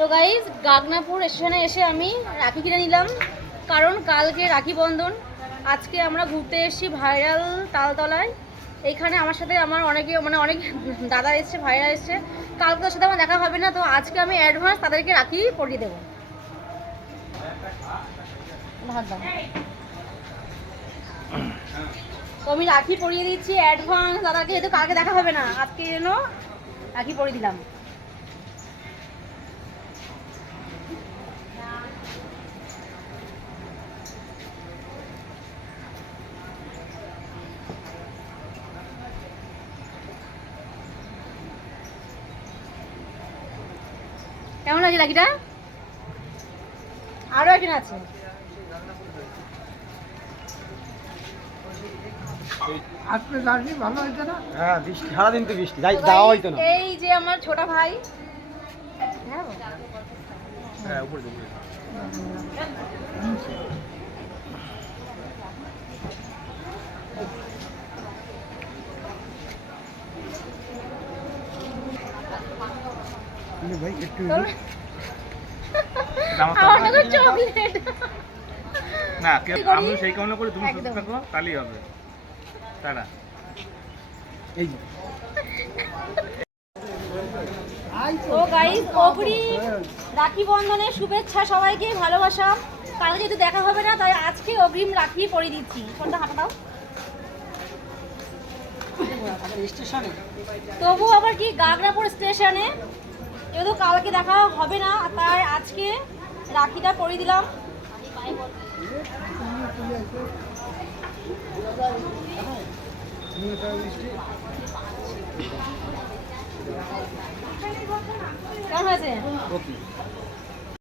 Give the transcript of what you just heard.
তো গাইজ গাগনাপুর স্টেশনে এসে আমি রাখি কিনে নিলাম। কারণ কালকে রাখি বন্ধন। আজকে আমরা ঘুরতে এসেছি ভাইরাল তালতলায়। এইখানে আমার সাথে আমার অনেকে মানে অনেক দাদা এসছে, ভাইরা এসছে। কালকে তার সাথে আমার দেখা হবে না, তো আজকে আমি অ্যাডভান্স তাদেরকে রাখি পরিয়ে দেবো। তো আমি রাখি পরিয়ে দিচ্ছি অ্যাডভান্স দাদাকে, যেহেতু কালকে দেখা হবে না, আজকে যেন রাখি পরিয়ে দিলাম। কেমন লাগে লাগিটা আরও একজন আছে। আজকে দার্জিলিং ভালো হয়েছে না? হ্যাঁ বৃষ্টি সারাদিন তো বৃষ্টি যাই যাওয়া হইতো না। এই যে আমার ছোট ভাই। হ্যাঁ হ্যাঁ উপরে। ভাই একটু তোর- আমার আমার তো চকলেট। না কে কি করি? আমি সেই কামনা করি তুমি সুস্থ থাকো তাহলেই হবে। তারা এই ও গাইস অগ্রিম রাখি বন্ধনের শুভেচ্ছা সবাইকে ভালোবাসা। কালকে যেহেতু দেখা হবে না তাই আজকে অগ্রিম রাখি পরিয়ে দিচ্ছি। ফোনটা হাঁটা দাও তবু আবার কি গাগরাপুর স্টেশনে যেহেতু কালকে দেখা হবে না তাই আজকে রাখিটা পরে দিলাম। কেমন ওকে